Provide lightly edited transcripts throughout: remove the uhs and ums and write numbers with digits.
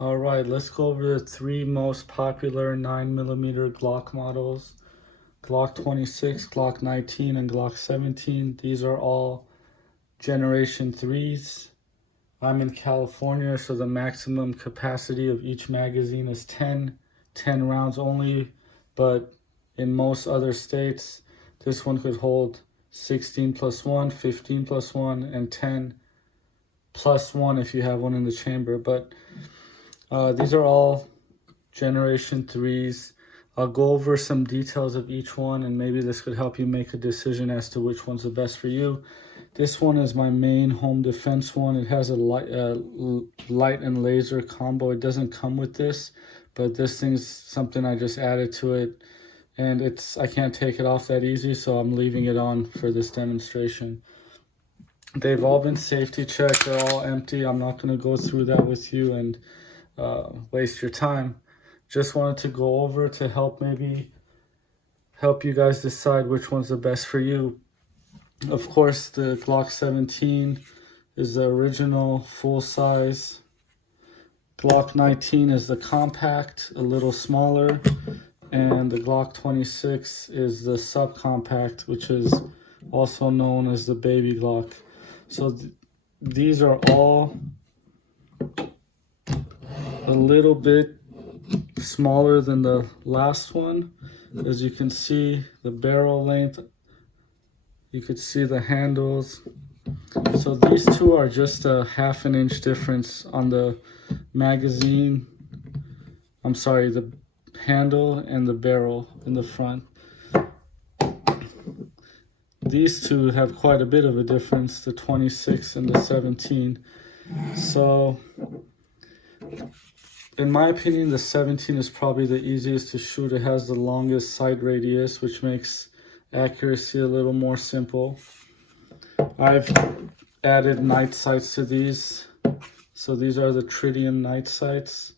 All right, let's go over the three most popular 9mm Glock models. Glock 26, Glock 19, and Glock 17. These are all Generation 3s. I'm in California, so the maximum capacity of each magazine is 10 rounds only. But in most other states, this one could hold 16 plus 1, 15 plus 1, and 10 plus 1 if you have one in the chamber. But these are all Generation 3s. I'll go over some details of each one, and maybe this could help you make a decision as to which one's the best for you. This one is my main home defense one. It has a light and laser combo. It doesn't come with this, but this thing's something I just added to it, and I can't take it off that easy, so I'm leaving it on for this demonstration. They've all been safety checked. They're all empty. I'm not going to go through that with you and waste your time. Just wanted to go over to help you guys decide which one's the best for you. Of course, the Glock 17 is the original full size. Glock 19 is the compact, a little smaller, and the Glock 26 is the subcompact, which is also known as the baby Glock. So these are all a little bit smaller than the last one. As you can see, the barrel length, you could see the handles. So these two are just a ½ inch difference on the magazine. I'm sorry, the handle and the barrel in the front. These two have quite a bit of a difference, the 26 and the 17. So in my opinion, the 17 is probably the easiest to shoot. It has the longest sight radius, which makes accuracy a little more simple. I've added night sights to these. So these are the tritium night sights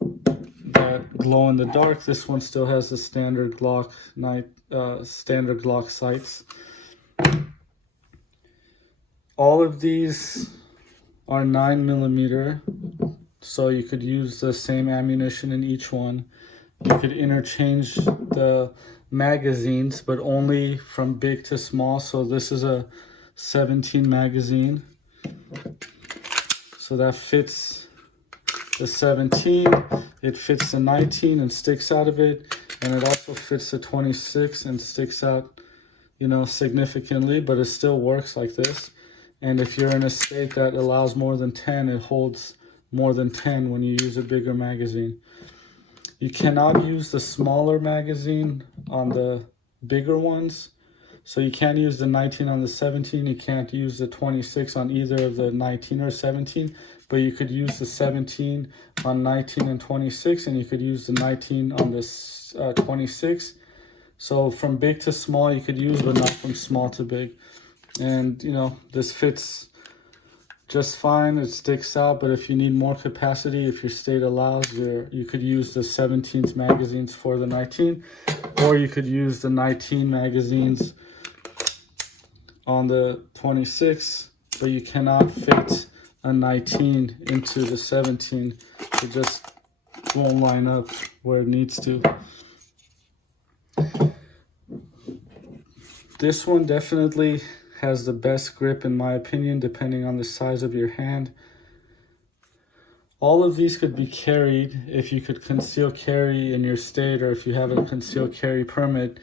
that glow in the dark. This one still has the standard Glock sights. All of these are 9mm. So you could use the same ammunition in each one. You could interchange the magazines, but only from big to small. So this is a 17 magazine. So that fits the 17. It fits the 19 and sticks out of it. And it also fits the 26 and sticks out, significantly, but it still works like this. And if you're in a state that allows more than 10, it holds more than 10 when you use a bigger magazine. You cannot use the smaller magazine on the bigger ones. So you can't use the 19 on the 17. You can't use the 26 on either of the 19 or 17. But you could use the 17 on 19 and 26. And you could use the 19 on the 26. So from big to small you could use, but not from small to big. And this fits just fine. It sticks out, but if you need more capacity, if your state allows, you could use the 17's magazines for the 19, or you could use the 19 magazines on the 26, but you cannot fit a 19 into the 17. It just won't line up where it needs to. This one definitely has the best grip in my opinion, depending on the size of your hand. All of these could be carried if you could conceal carry in your state, or if you have a concealed carry permit.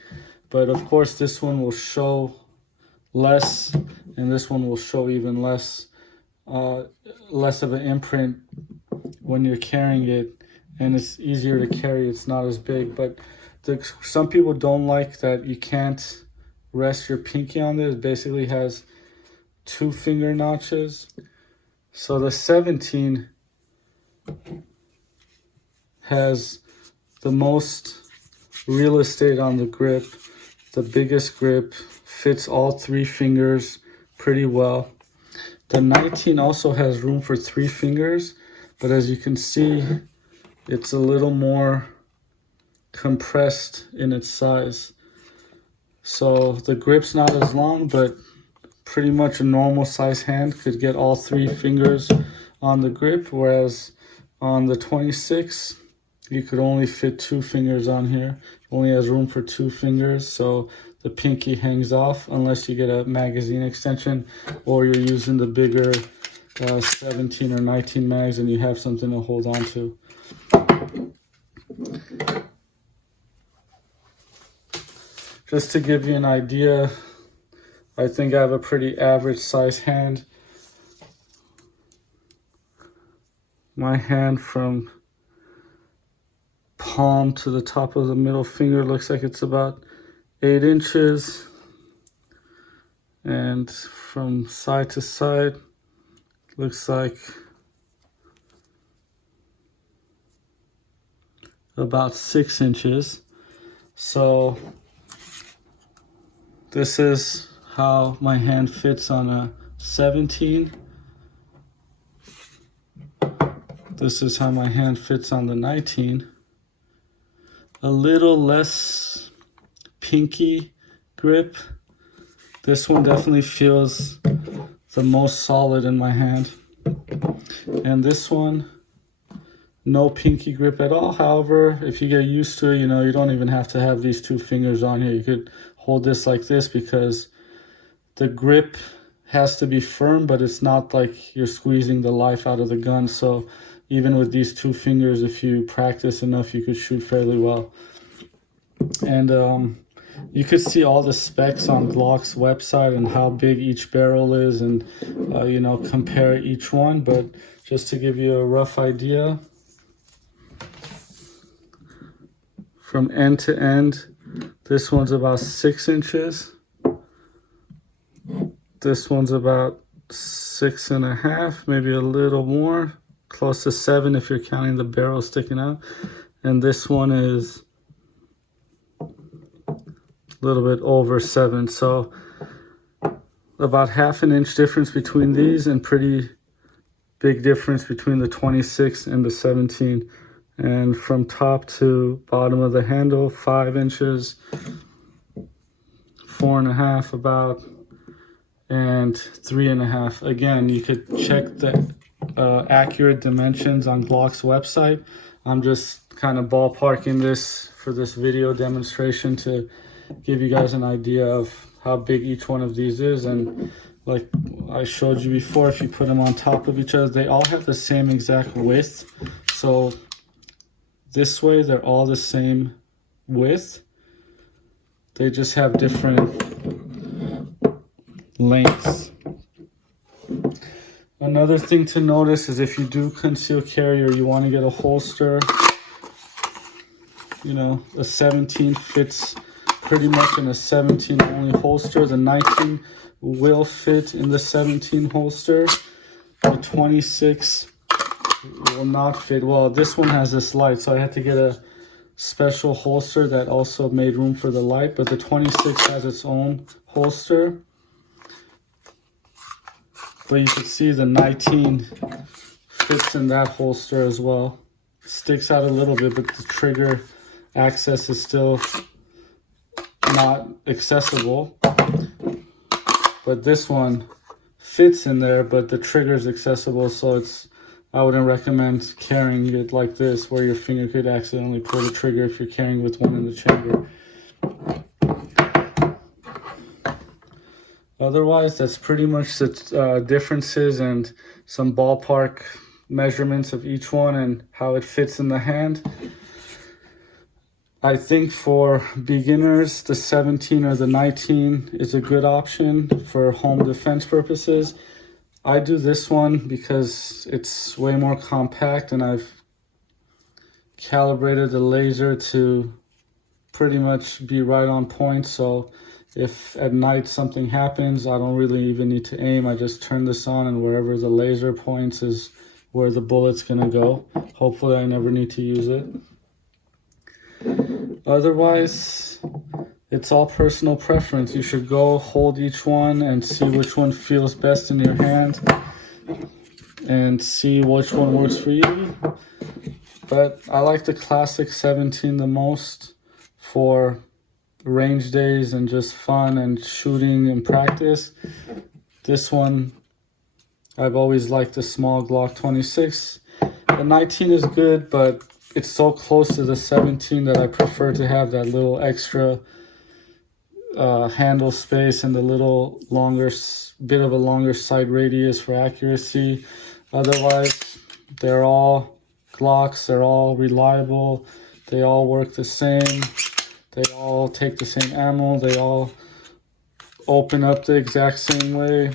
But of course this one will show less, and this one will show even less of an imprint when you're carrying it, and it's easier to carry. It's not as big. But some people don't like that you can't rest your pinky on this. It basically has 2 finger notches. So the 17 has the most real estate on the grip, the biggest grip, fits all 3 fingers pretty well. The 19 also has room for 3 fingers, but as you can see, it's a little more compressed in its size. So the grip's not as long, but pretty much a normal size hand could get all 3 fingers on the grip, whereas On the 26, you could only fit 2 fingers on here. Only has room for 2 fingers, so the pinky hangs off unless you get a magazine extension or you're using the bigger 17 or 19 mags and you have something to hold on to. Just to give you an idea, I think I have a pretty average size hand. My hand from palm to the top of the middle finger looks like it's about 8 inches. And from side to side, looks like about 6 inches. So this is how my hand fits on a 17. This is how my hand fits on the 19. A little less pinky grip. This one definitely feels the most solid in my hand. And this one, no pinky grip at all. However, if you get used to it, you don't even have to have these 2 fingers on here. You could hold this like this because the grip has to be firm, but it's not like you're squeezing the life out of the gun. So even with these 2 fingers, if you practice enough, you could shoot fairly well. And you could see all the specs on Glock's website and how big each barrel is and, compare each one. But just to give you a rough idea, from end to end, this one's about 6 inches. This one's about 6.5, maybe a little more, close to 7 if you're counting the barrel sticking out. And this one is a little bit over 7. So about 1/2 inch difference between these and pretty big difference between the 26 and the 17. And from top to bottom of the handle, 5 inches, 4.5 about, and 3.5. Again, you could check the accurate dimensions on Glock's website. I'm just kind of ballparking this for this video demonstration to give you guys an idea of how big each one of these is. And like I showed you before, if you put them on top of each other, they all have the same exact width. So this way, they're all the same width. They just have different lengths. Another thing to notice is if you do conceal carry or you want to get a holster, a 17 fits pretty much in a 17 only holster. The 19 will fit in the 17 holster. The 26 will not fit. Well, this one has this light, so I had to get a special holster that also made room for the light, but the 26 has its own holster. But you can see the 19 fits in that holster as well. Sticks out a little bit, but the trigger access is still not accessible. But this one fits in there, but the trigger is accessible, so I wouldn't recommend carrying it like this, where your finger could accidentally pull the trigger if you're carrying with one in the chamber. Otherwise, that's pretty much the differences and some ballpark measurements of each one and how it fits in the hand. I think for beginners, the 17 or the 19 is a good option for home defense purposes. I do this one because it's way more compact and I've calibrated the laser to pretty much be right on point. So if at night something happens, I don't really even need to aim. I just turn this on and wherever the laser points is where the bullet's gonna go. Hopefully I never need to use it. Otherwise, it's all personal preference. You should go hold each one and see which one feels best in your hand and see which one works for you. But I like the classic 17 the most for range days and just fun and shooting and practice. This one, I've always liked the small Glock 26. The 19 is good, but it's so close to the 17 that I prefer to have that little extra handle space and the little longer, bit of a longer sight radius for accuracy. Otherwise, they're all Glocks, they're all reliable, they all work the same, they all take the same ammo, they all open up the exact same way.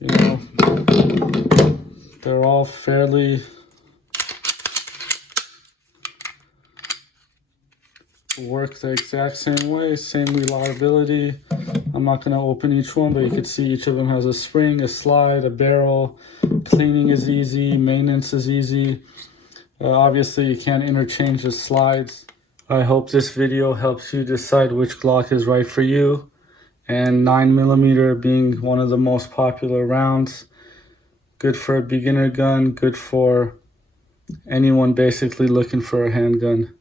You know, they're all fairly work the exact same way, same reliability. I'm not going to open each one, but you can see each of them has a spring, a slide, a barrel. Cleaning is easy, maintenance is easy. Obviously, you can't interchange the slides. I hope this video helps you decide which Glock is right for you. And 9mm being one of the most popular rounds. Good for a beginner gun, good for anyone basically looking for a handgun.